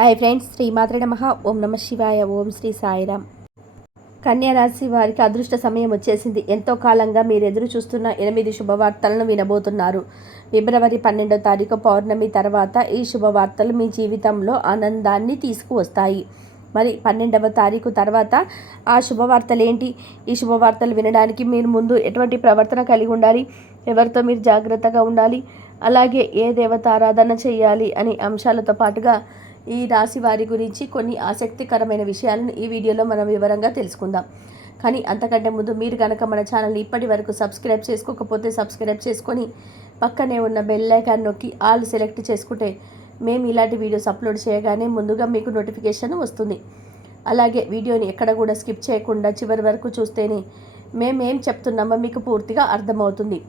Hi friends, శ్రీమాత్రే నమః. ఓం నమ శివాయ. ఓం శ్రీ సాయిరామ్. కన్యా రాశి వారికి అదృష్ట సమయం వచ్చేసింది. ఎంతో కాలంగా మీరు ఎదురు చూస్తున్న 8 శుభవార్తలను వినబోతున్నారు. ఫిబ్రవరి 12వ తారీఖు పౌర్ణమి తర్వాత ఈ శుభవార్తలు మీ జీవితంలో ఆనందాన్ని తీసుకువస్తాయి. మరి 12వ తారీఖు తర్వాత ఆ శుభవార్తలు ఏంటి? ఈ శుభవార్తలు వినడానికి మీరు ముందు ఎటువంటి ప్రవర్తన కలిగి ఉండాలి, ఎవరితో మీరు జాగ్రత్తగా ఉండాలి, అలాగే ఏ దేవత ఆరాధన చేయాలి అనే అంశాలతో పాటుగా ఈ రాశి వారి గురించి కొన్ని ఆసక్తికరమైన విషయాలను ఈ వీడియోలో మనం వివరంగా తెలుసుకుందాం. కానీ అంతకంటే ముందు మీరు కనుక మన ఛానల్ని ఇప్పటి వరకు సబ్స్క్రైబ్ చేసుకోకపోతే సబ్స్క్రైబ్ చేసుకొని పక్కనే ఉన్న బెల్ ఐకాన్ నొక్కి ఆల్ సెలెక్ట్ చేసుకుంటే మేము ఇలాంటి వీడియోస్ అప్లోడ్ చేయగానే ముందుగా మీకు నోటిఫికేషన్ వస్తుంది. అలాగే వీడియోని ఎక్కడ కూడా స్కిప్ చేయకుండా చివరి వరకు చూస్తేనే మేమేం చెప్తున్నామో మీకు పూర్తిగా అర్థమవుతుంది.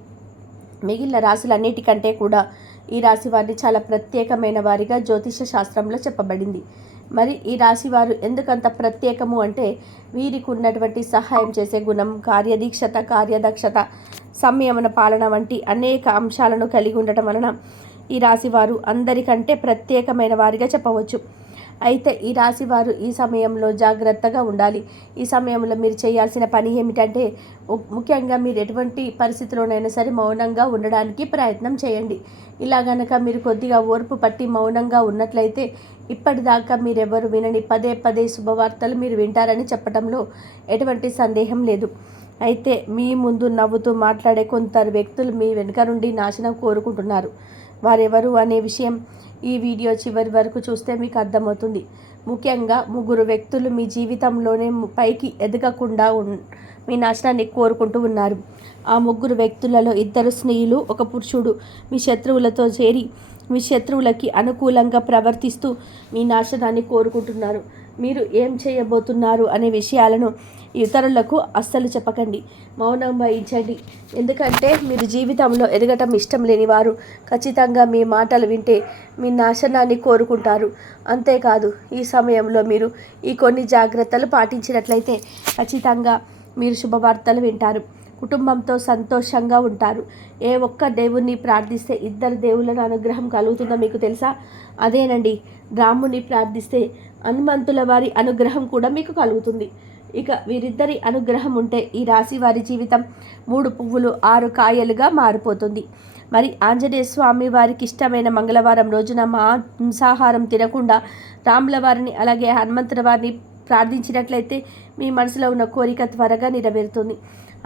మిగిలిన రాశులన్నిటికంటే కూడా ఈ రాశి వారిని చాలా ప్రత్యేకమైన వారిగా జ్యోతిష శాస్త్రంలో చెప్పబడింది. మరి ఈ రాశి వారు ఎందుకంత ప్రత్యేకము అంటే వీరికి ఉన్నటువంటి సహాయం చేసే గుణం, కార్యదీక్షత, కార్యదక్షత, సంయమన పాలన వంటి అనేక అంశాలను కలిగి ఉండటం వలన ఈ రాశి వారు అందరికంటే ప్రత్యేకమైన వారిగా చెప్పవచ్చు. అయితే ఈ రాశి వారు ఈ సమయంలో జాగ్రత్తగా ఉండాలి. ఈ సమయంలో మీరు చేయాల్సిన పని ఏమిటంటే ముఖ్యంగా మీరు ఎటువంటి పరిస్థితిలోనైనా సరే మౌనంగా ఉండడానికి ప్రయత్నం చేయండి. ఇలా గనక మీరు కొద్దిగా ఓర్పు పట్టి మౌనంగా ఉన్నట్లయితే ఇప్పటిదాకా మీరెవరు వినని పదే పదే శుభవార్తలు మీరు వింటారని చెప్పడంలో ఎటువంటి సందేహం లేదు. అయితే మీ ముందు నవ్వుతూ మాట్లాడే కొందరు వ్యక్తులు మీ వెనుక నుండి నాశనం కోరుకుంటున్నారు. వారెవరు అనే విషయం ఈ వీడియో చివరి వరకు చూస్తే మీకు అర్థమవుతుంది. ముఖ్యంగా 3 వ్యక్తులు మీ జీవితంలోనే పైకి ఎదగకుండా మీ నాశనాన్ని కోరుకుంటూ ఉన్నారు. ఆ 3 వ్యక్తులలో 2 స్త్రీలు, 1 పురుషుడు మీ శత్రువులతో చేరి మీ శత్రువులకి అనుకూలంగా ప్రవర్తిస్తూ మీ నాశనాన్ని కోరుకుంటున్నారు. మీరు ఏం చేయబోతున్నారు అనే విషయాలను ఇతరులకు అస్సలు చెప్పకండి, మౌనం వహించండి. ఎందుకంటే మీరు జీవితంలో ఎదగటం ఇష్టం లేని వారు ఖచ్చితంగా మీ మాటలు వింటే మీ నాశనాన్ని కోరుకుంటారు. అంతేకాదు ఈ సమయంలో మీరు ఈ కొన్ని జాగ్రత్తలు పాటించినట్లయితే ఖచ్చితంగా మీరు శుభవార్తలు వింటారు. కుటుంబంతో సంతోషంగా ఉంటారు. ఏ ఒక్క దేవుణ్ణి ప్రార్థిస్తే 2 దేవుళ్ళ అనుగ్రహం కలుగుతుందో మీకు తెలుసా? అదేనండి, రాముని ప్రార్థిస్తే హనుమంతుల వారి అనుగ్రహం కూడా మీకు కలుగుతుంది. ఇక వీరిద్దరి అనుగ్రహం ఉంటే ఈ రాశి వారి జీవితం 3 పువ్వులు 6 కాయలుగా మారిపోతుంది. మరి ఆంజనేయ స్వామి వారికి ఇష్టమైన మంగళవారం రోజున మాంసాహారం తినకుండా రాముల వారిని అలాగే హనుమంతుల వారిని ప్రార్థించినట్లయితే మీ మనసులో ఉన్న కోరిక త్వరగా నెరవేరుతుంది.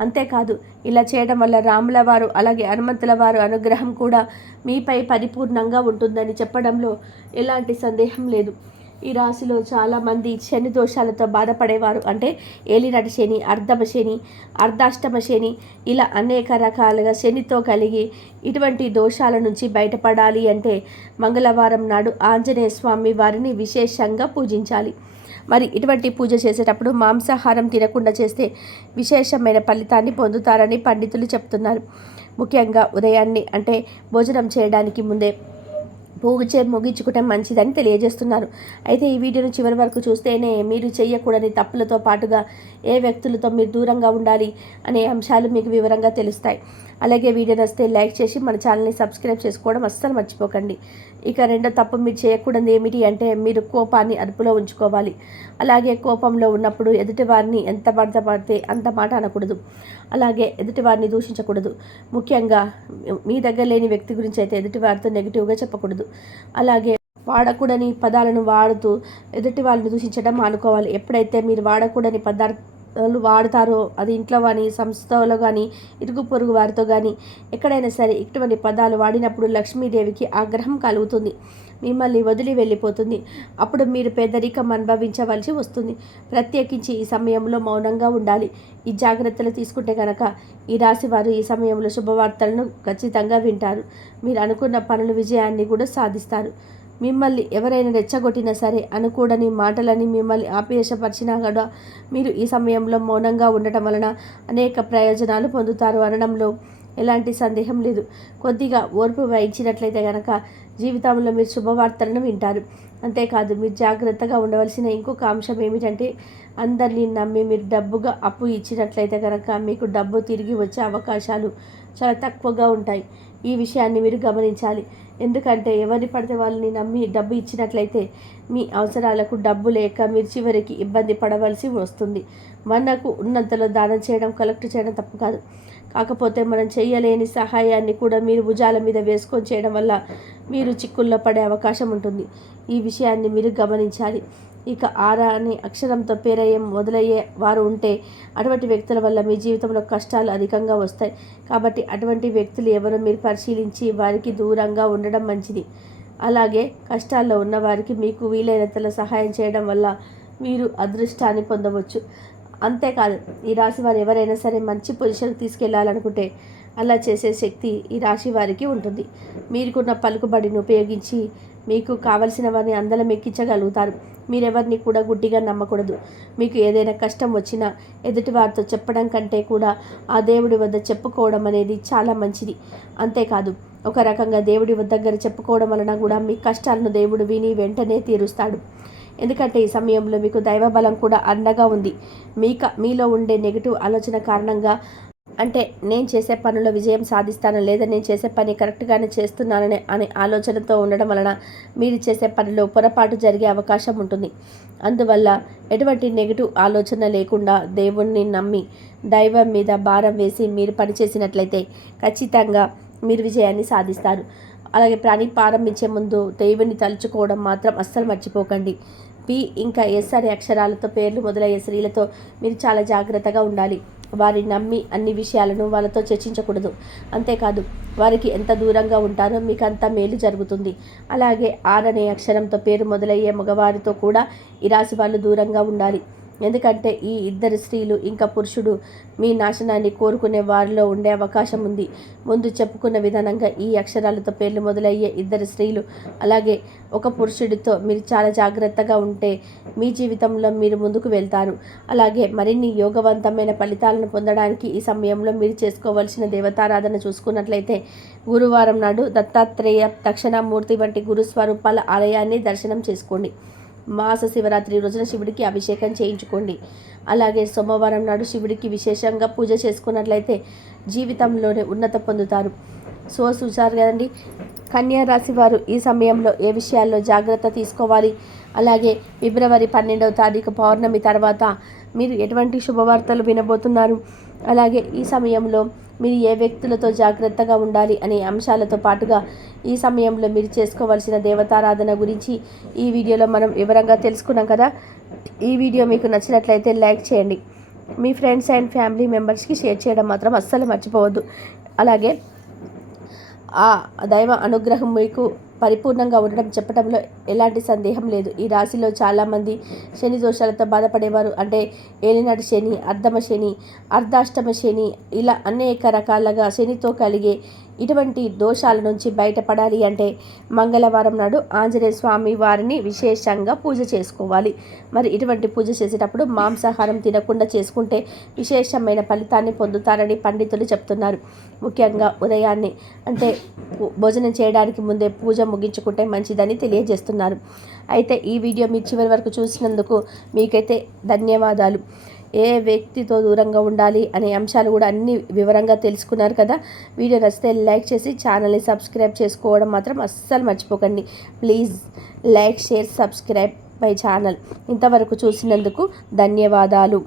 అంతేకాదు ఇలా చేయడం వల్ల రాముల వారు అలాగే హనుమంతుల వారు అనుగ్రహం కూడా మీపై పరిపూర్ణంగా ఉంటుందని చెప్పడంలో ఎలాంటి సందేహం లేదు. ఈ రాశిలో చాలామంది శని దోషాలతో బాధపడేవారు, అంటే ఏలినాటి శని, అర్ధమ శని, అర్ధాష్టమ శని, ఇలా అనేక రకాలుగా శనితో కలిగి ఇటువంటి దోషాల నుంచి బయటపడాలి అంటే మంగళవారం నాడు ఆంజనేయ స్వామి వారిని విశేషంగా పూజించాలి. మరి ఇటువంటి పూజ చేసేటప్పుడు మాంసాహారం తినకుండా చేస్తే విశేషమైన ఫలితాన్ని పొందుతారని పండితులు చెప్తున్నారు. ముఖ్యంగా ఉదయాన్నే అంటే భోజనం చేయడానికి ముందే పూజ ముగించుకోవటం మంచిదని తెలియజేస్తున్నారు. అయితే ఈ వీడియోను చివరి వరకు చూస్తేనే మీరు చేయకూడని తప్పులతో పాటుగా ఏ వ్యక్తులతో మీరు దూరంగా ఉండాలి అనే అంశాలు మీకు వివరంగా తెలుస్తాయి. అలాగే వీడియో నచ్చితే లైక్ చేసి మన ఛానల్ని సబ్స్క్రైబ్ చేసుకోవడం అస్సలు మర్చిపోకండి. ఇక రెండో తప్పు మీరు చేయకూడదు ఏమిటి అంటే మీరు కోపాన్ని అదుపులో ఉంచుకోవాలి. అలాగే కోపంలో ఉన్నప్పుడు ఎదుటివారిని ఎంత పడితే అంత మాట అనకూడదు. అలాగే ఎదుటివారిని దూషించకూడదు. ముఖ్యంగా మీ దగ్గర లేని వ్యక్తి గురించి అయితే ఎదుటివారితో నెగిటివ్గా చెప్పకూడదు. అలాగే వాడకూడని పదాలను వాడుతూ ఎదుటి వాళ్ళని దూషించడం మానుకోవాలి. ఎప్పుడైతే మీరు వాడకూడని పదార్థాలు వాడతారో అది ఇంట్లో కానీ సంస్థలో కానీ ఇరుగు పొరుగు వారితో కానీ ఎక్కడైనా సరే ఇటువంటి పదాలు వాడినప్పుడు లక్ష్మీదేవికి ఆగ్రహం కలుగుతుంది, మిమ్మల్ని వదిలి వెళ్ళిపోతుంది. అప్పుడు మీరు పేదరికం అనుభవించవలసి వస్తుంది. ప్రత్యేకించి ఈ సమయంలో మౌనంగా ఉండాలి. ఈ జాగ్రత్తలు తీసుకుంటే కనుక ఈ రాశి వారు ఈ సమయంలో శుభవార్తలను ఖచ్చితంగా వింటారు. మీరు అనుకున్న పనుల విజయాన్ని కూడా సాధిస్తారు. మిమ్మల్ని ఎవరైనా రెచ్చగొట్టినా సరే, అనుకూడని మాటలని మిమ్మల్ని ఆపేక్షపరిచినా కూడా మీరు ఈ సమయంలో మౌనంగా ఉండటం వలన అనేక ప్రయోజనాలు పొందుతారు అనడంలో ఎలాంటి సందేహం లేదు. కొద్దిగా ఓర్పు వహించినట్లయితే కనుక జీవితంలో మీరు శుభవార్తలను వింటారు. అంతేకాదు మీరు జాగ్రత్తగా ఉండవలసిన ఇంకొక అంశం ఏమిటంటే అందరినీ నమ్మి మీరు డబ్బుగా అప్పు ఇచ్చినట్లయితే కనుక మీకు డబ్బు తిరిగి వచ్చే అవకాశాలు చాలా తక్కువగా ఉంటాయి. ఈ విషయాన్ని మీరు గమనించాలి. ఎందుకంటే ఎవరిని పడితే వాళ్ళని నమ్మి డబ్బు ఇచ్చినట్లయితే మీ అవసరాలకు డబ్బు లేక మీరు చివరికి ఇబ్బంది పడవలసి వస్తుంది. మనకు ఉన్నంతలో దానం చేయడం, కలెక్ట్ చేయడం తప్పు కాదు. కాకపోతే మనం చేయలేని సహాయాన్ని కూడా మీరు భుజాల మీద వేసుకొని చేయడం వల్ల మీరు చిక్కుల్లో పడే అవకాశం ఉంటుంది. ఈ విషయాన్ని మీరు గమనించాలి. ఇక ఆరా అనే అక్షరంతో పేరయ్యే మొదలయ్యే వారు ఉంటే అటువంటి వ్యక్తుల వల్ల మీ జీవితంలో కష్టాలు అధికంగా వస్తాయి. కాబట్టి అటువంటి వ్యక్తులు ఎవరో మీరు పరిశీలించి వారికి దూరంగా ఉండడం మంచిది. అలాగే కష్టాల్లో ఉన్న వారికి మీకు వీలైనంతలో సహాయం చేయడం వల్ల మీరు అదృష్టాన్ని పొందవచ్చు. అంతేకాదు, ఈ రాశి వారు ఎవరైనా సరే మంచి పొజిషన్కి తీసుకెళ్లాలనుకుంటే అలా చేసే శక్తి ఈ రాశి వారికి ఉంటుంది. మీరుకున్న పలుకుబడిని ఉపయోగించి మీకు కావలసిన వారిని అందలం ఎక్కించగలుగుతారు. మీరెవరిని కూడా గుడ్డిగా నమ్మకూడదు. మీకు ఏదైనా కష్టం వచ్చినా ఎదుటి వారితో చెప్పడం కంటే కూడా ఆ దేవుడి వద్ద చెప్పుకోవడం అనేది చాలా మంచిది. అంతేకాదు, ఒక రకంగా దేవుడి దగ్గర చెప్పుకోవడం వలన కూడా మీ కష్టాలను దేవుడు విని వెంటనే తీరుస్తాడు. ఎందుకంటే ఈ సమయంలో మీకు దైవ బలం కూడా అండగా ఉంది. మీలో ఉండే నెగిటివ్ ఆలోచన కారణంగా, అంటే నేను చేసే పనుల్లో విజయం సాధిస్తాను, లేదా నేను చేసే పని కరెక్ట్గానే చేస్తున్నాననే అనే ఆలోచనతో ఉండడం వలన మీరు చేసే పనిలో పొరపాటు జరిగే అవకాశం ఉంటుంది. అందువల్ల ఎటువంటి నెగిటివ్ ఆలోచన లేకుండా దేవుణ్ణి నమ్మి దైవం మీద భారం వేసి మీరు పనిచేసినట్లయితే ఖచ్చితంగా మీరు విజయాన్ని సాధిస్తారు. అలాగే పని ప్రారంభించే ముందు దేవుని తలుచుకోవడం మాత్రం అస్సలు మర్చిపోకండి. పి ఇంకా ఎస్ అనే అక్షరాలతో పేర్లు మొదలయ్యే స్త్రీలతో మీరు చాలా జాగ్రత్తగా ఉండాలి. వారిని నమ్మి అన్ని విషయాలను వాళ్ళతో చర్చించకూడదు. అంతేకాదు, వారికి ఎంత దూరంగా ఉంటారో మీకు అంత మేలు జరుగుతుంది. అలాగే ఆర్ అనే అక్షరంతో పేరు మొదలయ్యే మగవారితో కూడా ఈ రాశి వాళ్ళు దూరంగా ఉండాలి. ఎందుకంటే ఈ ఇద్దరు స్త్రీలు ఇంకా పురుషుడు మీ నాశనాన్ని కోరుకునే వారిలో ఉండే అవకాశం ఉంది. ముందు చెప్పుకున్న విధానంగా ఈ అక్షరాలతో పేర్లు మొదలయ్యే ఇద్దరు స్త్రీలు అలాగే ఒక పురుషుడితో మీరు చాలా జాగ్రత్తగా ఉంటే మీ జీవితంలో మీరు ముందుకు వెళ్తారు. అలాగే మరిన్ని యోగవంతమైన ఫలితాలను పొందడానికి ఈ సమయంలో మీరు చేసుకోవాల్సిన దేవతారాధన చూసుకున్నట్లయితే గురువారం నాడు దత్తాత్రేయ, దక్షిణామూర్తి వంటి గురుస్వరూపాల ఆలయాన్ని దర్శనం చేసుకోండి. మాస శివరాత్రి రోజున శివుడికి అభిషేకం చేయించుకోండి. అలాగే సోమవారం నాడు శివుడికి విశేషంగా పూజ చేసుకున్నట్లయితే జీవితంలోనే ఉన్నత పొందుతారు. చూశారు కదండి, కన్యా రాశి వారు ఈ సమయంలో ఏ విషయాల్లో జాగ్రత్త తీసుకోవాలి, అలాగే ఫిబ్రవరి 12వ తారీఖు పౌర్ణమి తర్వాత మీరు ఎటువంటి శుభవార్తలు వినబోతున్నారు, అలాగే ఈ సమయంలో మీరు ఏ వ్యక్తులతో జాగ్రత్తగా ఉండాలి అనే అంశాలతో పాటుగా ఈ సమయంలో మీరు చేసుకోవాల్సిన దేవతారాధన గురించి ఈ వీడియోలో మనం వివరంగా తెలుసుకున్నాం కదా. ఈ వీడియో మీకు నచ్చినట్లయితే లైక్ చేయండి. మీ ఫ్రెండ్స్ అండ్ ఫ్యామిలీ మెంబర్స్కి షేర్ చేయడం మాత్రం అస్సలు మర్చిపోవద్దు. అలాగే ఆ దైవ అనుగ్రహం మీకు పరిపూర్ణంగా ఉండడం చెప్పడంలో ఎలాంటి సందేహం లేదు. ఈ రాశిలో చాలామంది శని దోషాలతో బాధపడేవారు, అంటే ఏలినాటి శని, అర్ధమ శని, అర్ధాష్టమ శని, ఇలా అనేక రకాలుగా శనితో కలిగే ఇటువంటి దోషాల నుంచి బయటపడాలి అంటే మంగళవారం నాడు ఆంజనేయ స్వామి వారిని విశేషంగా పూజ చేసుకోవాలి. మరి ఇటువంటి పూజ చేసేటప్పుడు మాంసాహారం తినకుండా చేసుకుంటే విశేషమైన ఫలితాన్ని పొందుతారని పండితులు చెప్తున్నారు. ముఖ్యంగా ఉదయాన్నే, అంటే భోజనం చేయడానికి ముందే పూజ ముగించుకుంటే మంచిదని తెలియజేస్తున్నారు. అయితే ఈ వీడియో మీరు చివరి వరకు చూసినందుకు మీకైతే ధన్యవాదాలు. ఏ వ్యక్తితో దూరంగా ఉండాలి అనే అంశాలు కూడా అన్ని వివరంగా తెలుసుకున్నారు కదా. వీడియో నచ్చితే లైక్ చేసి ఛానల్ని సబ్స్క్రైబ్ చేసుకోవడం మాత్రం అస్సలు మర్చిపోకండి. Please like, share, subscribe my channel. ఇంతవరకు చూసినందుకు ధన్యవాదాలు.